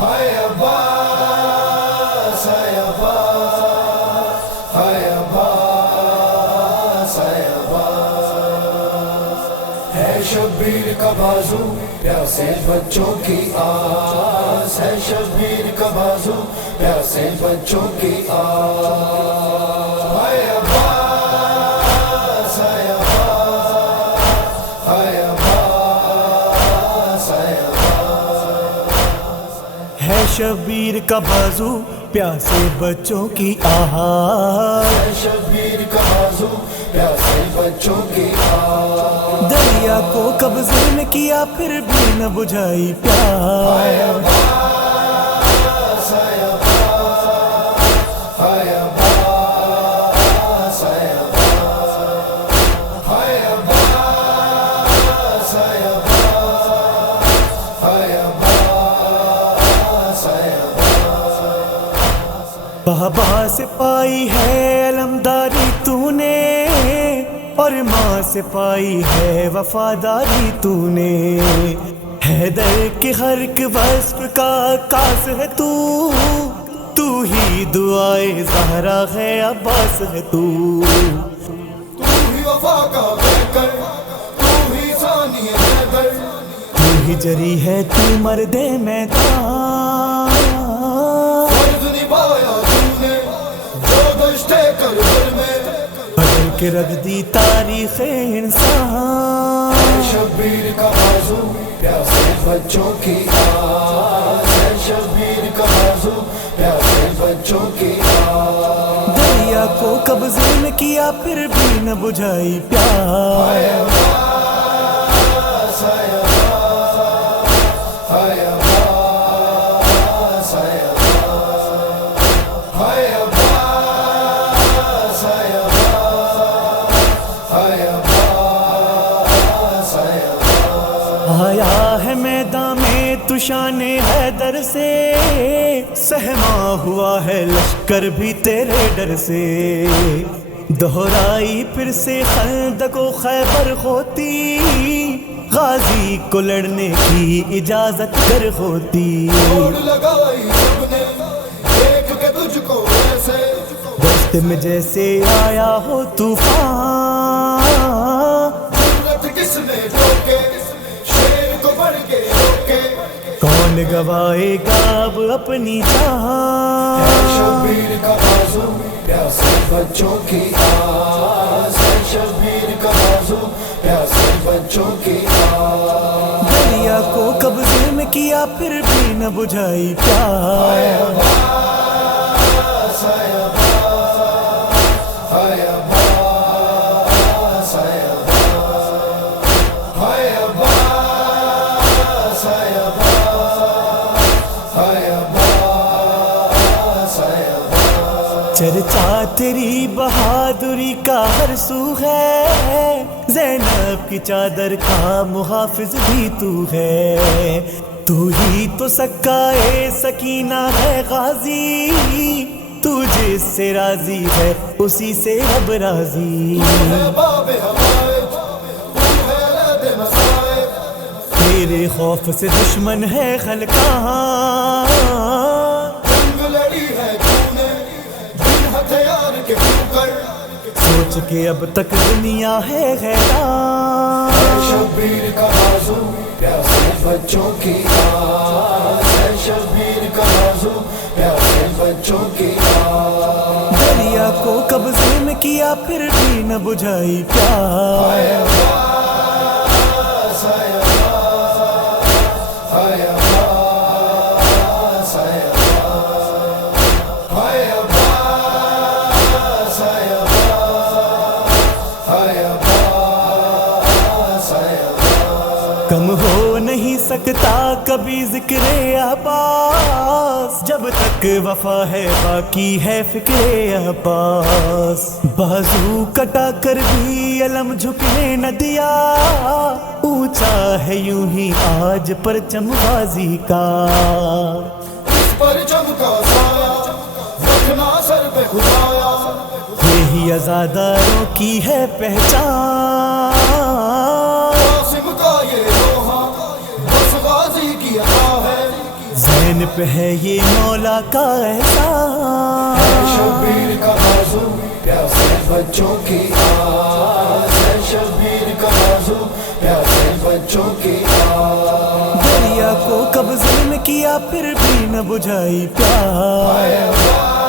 ہائے عباس ہائے عباس ہائے عباس ہائے عباس ہے شبیر کا بازو پیاسے بچوں کی آس ہے شبیر کا بازو پیاسے بچوں کی آس ہائے عباس ہائے عباس ہائے عباس ہائے ہے شبیر کا بازو پیاسے بچوں کی آہات، ہے شبیر کا بازو پیاسے بچوں کی آواز، دریا کو قبضے میں کیا پھر بھی نہ بجھائی پیاس، ہائے عباس ہائے عباس ہائے عباس ہائے عباس ہائے عباس ہائے عباس ہائے عباس ہائے بابا سے پائی ہے علمداری تو نے، اور ماں سے پائی ہے وفاداری تو نے، حیدر کے ہر ایک وصف کا عکاس ہے تو ہی دعائے زہرا ہے عباس ہے تو ہی وفا کا پیکر تو ہی ثانی حیدر ہی جری ہے تو مرد میدان، فرض نبھایا تو نے جو دشت کربل میں، بدل کے رکھ دی تاریخ انسان، ہے شبیر کا بازو پیاسے بچوں کی آس ہے شبیر کا بازو پیاسے بچوں کی آس، دریا کو قبضے میں کیا پھر بھی نہ بجھائی پیاس، ہائے عباس ہائے عباس ہائے عباس ہائے عباس ہائے عباس ہائے عباس ہائے عباس ہائے آیا ہے میدان میں تو شان حیدر سے، سہما ہوا ہے لشکر بھی تیرے ڈر سے، دہرائی پھر سے خندق و خیبر ہوتی، غازی کو لڑنے کی اجازت گر ہوتی، دوڑ لگائی سب نے دیکھ کے تجھ کو ایسے، دست میں جیسے آیا ہو طوفان، جرت کس نے ٹوکے شیر کو بڑھ کے روکے، کون گوائے گا اب اپنی ہے جان، شبیر کا بازو پیاسے بچوں کی آس ہے شبیر کا بازو پیاسے بچوں کی آس، دریا کو قبضے میں کیا پھر بھی نہ بجھائی ہائے پیاس، عباس ہائے عباس ہائے عباس ہائے عباس ہائے عباس ہائے عباس ہائے عباس ہائے عباس، چرچا تیری بہادری کا ہر سو ہے، زینب کی چادر کا محافظ بھی تو ہے، تو ہی تو سکائے سکینہ ہے غازی، تو جس سے راضی ہے اسی سے رب راضی، ہے باب حوائج تو ہے رد مسائب، تیرے خوف سے دشمن ہے خلقان، جنگ لڑی ہے تو نے بن ہتھیار کے کیوں کر، سوچ کے اب تک دنیا ہے حیران، ہے شبیر کا بازو پیاسے بچوں کی آس ہے شبیر کا بازو پیاسے بچوں کی آس، دریا کو قبضے میں کیا پھر بھی نہ بجھائی پیاس، ہائے عباس ہائے عباس ہائے عباس ہائے عباس ہائے عباس ہائے عباس ہائے عباس ہائے عباس، کم ہو نہیں سکتا کبھی ذکر عباس، جب تک وفا ہے باقی ہے فکر عباس، بازو کٹا کر بھی علم جھکنے نہ دیا، اونچا ہے یوں ہی آج پرچم غازی کا، اس پر چمکا سایہ رکھنا سر پہ خدایا، یہی عزاداروں کی ہے پہچان، قاسم کا یہ روحاں بس غازی کی عطا ہے، زین پہ ہے یہ مولا کا احسان، شبیر کا بازو پیاسے بچوں کی آس ہے، شبیر کا بازو پیاسے بچوں کی آس، دریا کو کب ظلم کیا پھر بھی نہ بجھائی پیار،